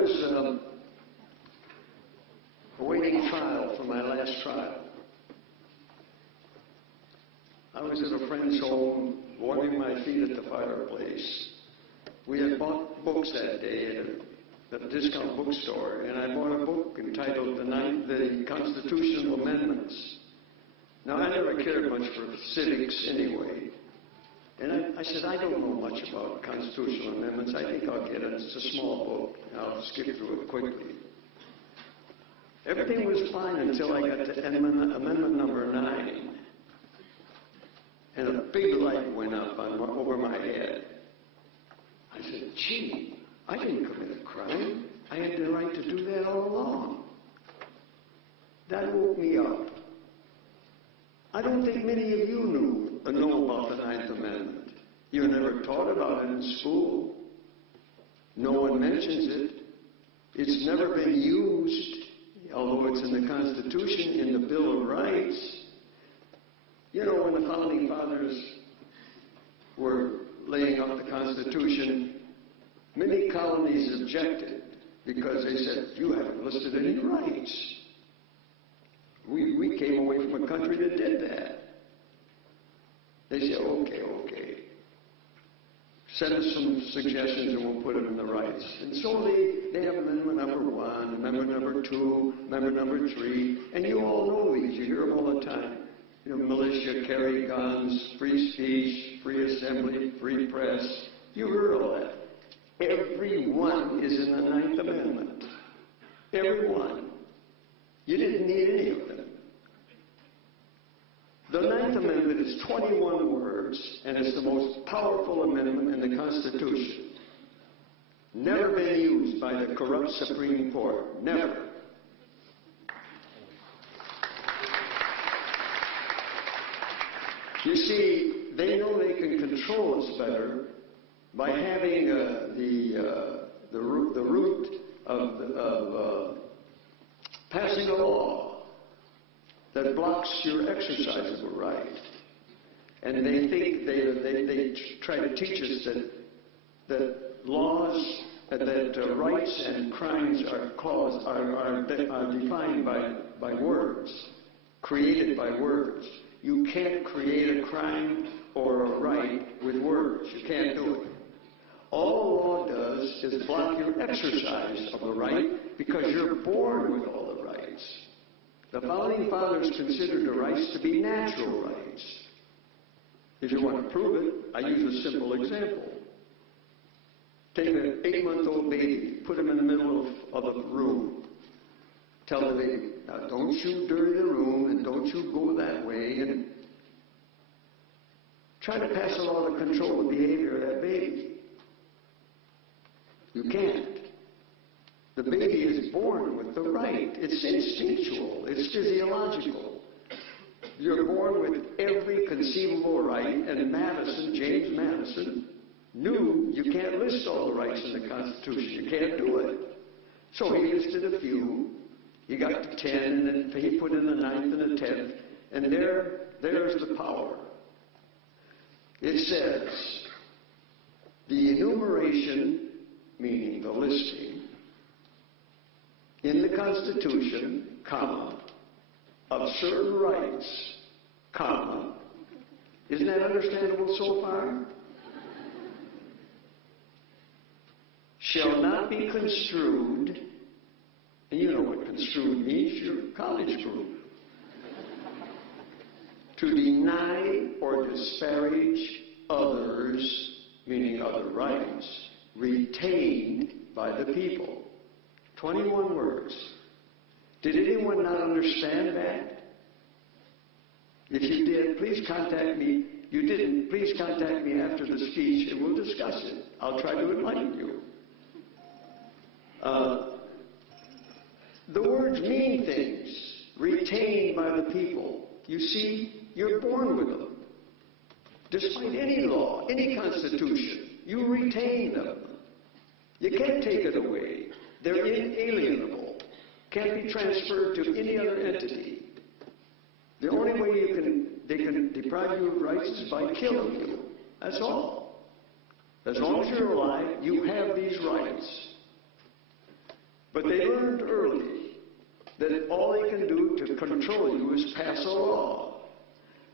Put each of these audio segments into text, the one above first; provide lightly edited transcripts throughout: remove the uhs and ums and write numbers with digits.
was awaiting trial for my last trial. I was at a friend's home, warming my feet at the fireplace. We had bought books that day at a discount bookstore, and I bought a book entitled The Constitutional Amendments. Now, I never cared much for civics anyway. And I said, I don't know much about constitutional amendments. I think I'll get it. It's a small book. I'll skip through it quickly. Everything was fine until I got to amendment number 9. And a big light went up over my head. I said, gee, I didn't commit a crime. I had the right to do that all along. That woke me up. I don't think many of you know about the 9th Amendment. You never taught about it in school. No one mentions it. It's never been used, although it's in the Constitution, in the Bill of Rights. You know, when the Founding Fathers were laying out the Constitution, many colonies objected because they said, you haven't listed any rights. We came away from a country that did that. They said, okay. Send us some suggestions and we'll put them in the rights. And so they have amendment number 1, amendment number 2, amendment number 3, and you all know these. You hear them all the time. You know, militia, carry guns, free speech, free assembly, free press. You heard all that. Every one is in the 9th Amendment. Every one. You didn't need any of them. The 9th Amendment is 21 words, and it's the most powerful amendment in the Constitution. Never been used by the corrupt Supreme Court. Never. You see, they know they can control us better by having the root of passing a law that blocks your exercise of a right. And they think they try to teach us that laws, that rights and crimes are defined by words, created by words. You can't create a crime or a right with words. You can't do it. All law does is block your exercise of a right because you're born with all the rights. The Founding Fathers considered the rights to be natural rights. If you want to prove it, I use a simple example. Take an 8-month-old baby, put him in the middle of a room. Tell the baby, now don't you dirty the room and don't you go that way, and try to pass a law to control the behavior of that baby. You can't. The baby is born with the right. It's instinctual. It's physiological. You're born with every conceivable right, and James Madison, knew you can't list all the rights in the Constitution. You can't do it. So he listed a few. He got to 10, and then he put in the 9th and the 10th, and there's the power. It says, the enumeration, meaning the listing, in the Constitution, comma, of certain rights, comma, isn't that understandable so far? Shall not be construed, and you know what construed means, your college group, to deny or disparage others, meaning other rights, retained by the people. 21 words. Did anyone not understand that? If you did, please contact me. You didn't, please contact me after the speech and we'll discuss it. I'll try to enlighten you. The words mean things, retained by the people. You see, you're born with them. Despite any law, any constitution, you retain them. You can't take it away. They're inalienable. Can't be transferred to any other entity. The only way they can deprive you of rights is by killing you. That's all. As long as you're alive, you have these rights. they learned early that all they can do to control you is pass a law.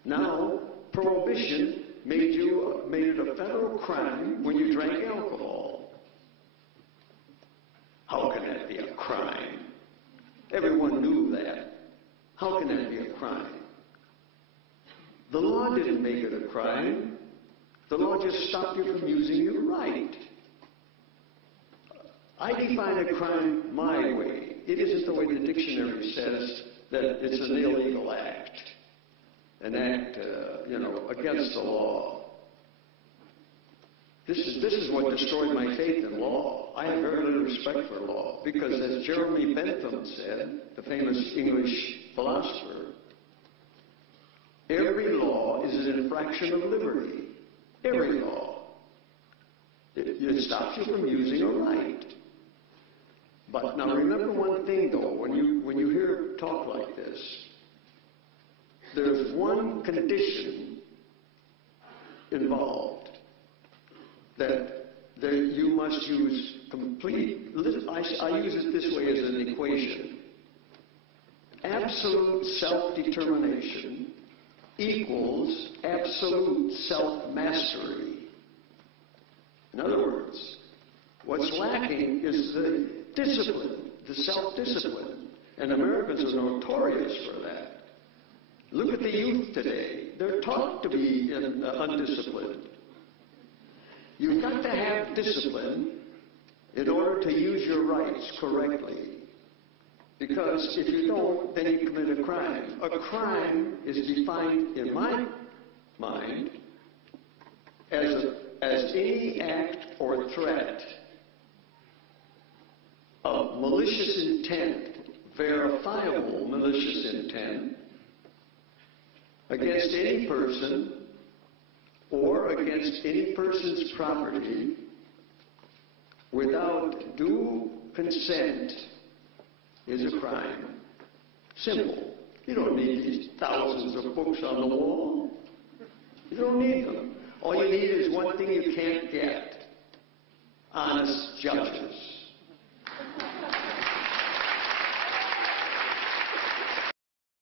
Now, prohibition made it a federal crime when you drank alcohol. How can that be a crime? Everyone knew that. How can that be a crime? The law didn't make it a crime. The law just stopped you from using your right. I define a crime my way. It isn't the way the dictionary says that it's an illegal act. An act, against the law. This is what destroyed my faith in law. I have very little respect for law because, as Jeremy Bentham said, the famous English philosopher, every law is an infraction of liberty. Every law. It stops you from using a right. But now remember one thing, though, when you hear talk like this, there's one condition involved that you must use complete. I use it this way as an equation. Absolute self-determination equals absolute self-mastery. In other words, what's lacking is the discipline, the self-discipline. And Americans are notorious for that. Look at the youth today. They're taught to be undisciplined. You've got to have discipline in order to use your rights correctly. Because if you don't, then you commit a crime. A crime is defined, in my mind, as any act or threat of malicious intent, verifiable malicious intent, against any person or against any person's property without due consent is a crime. Simple. You don't need these thousands of books on the wall. You don't need them. All you need is one thing you can't get: honest judges.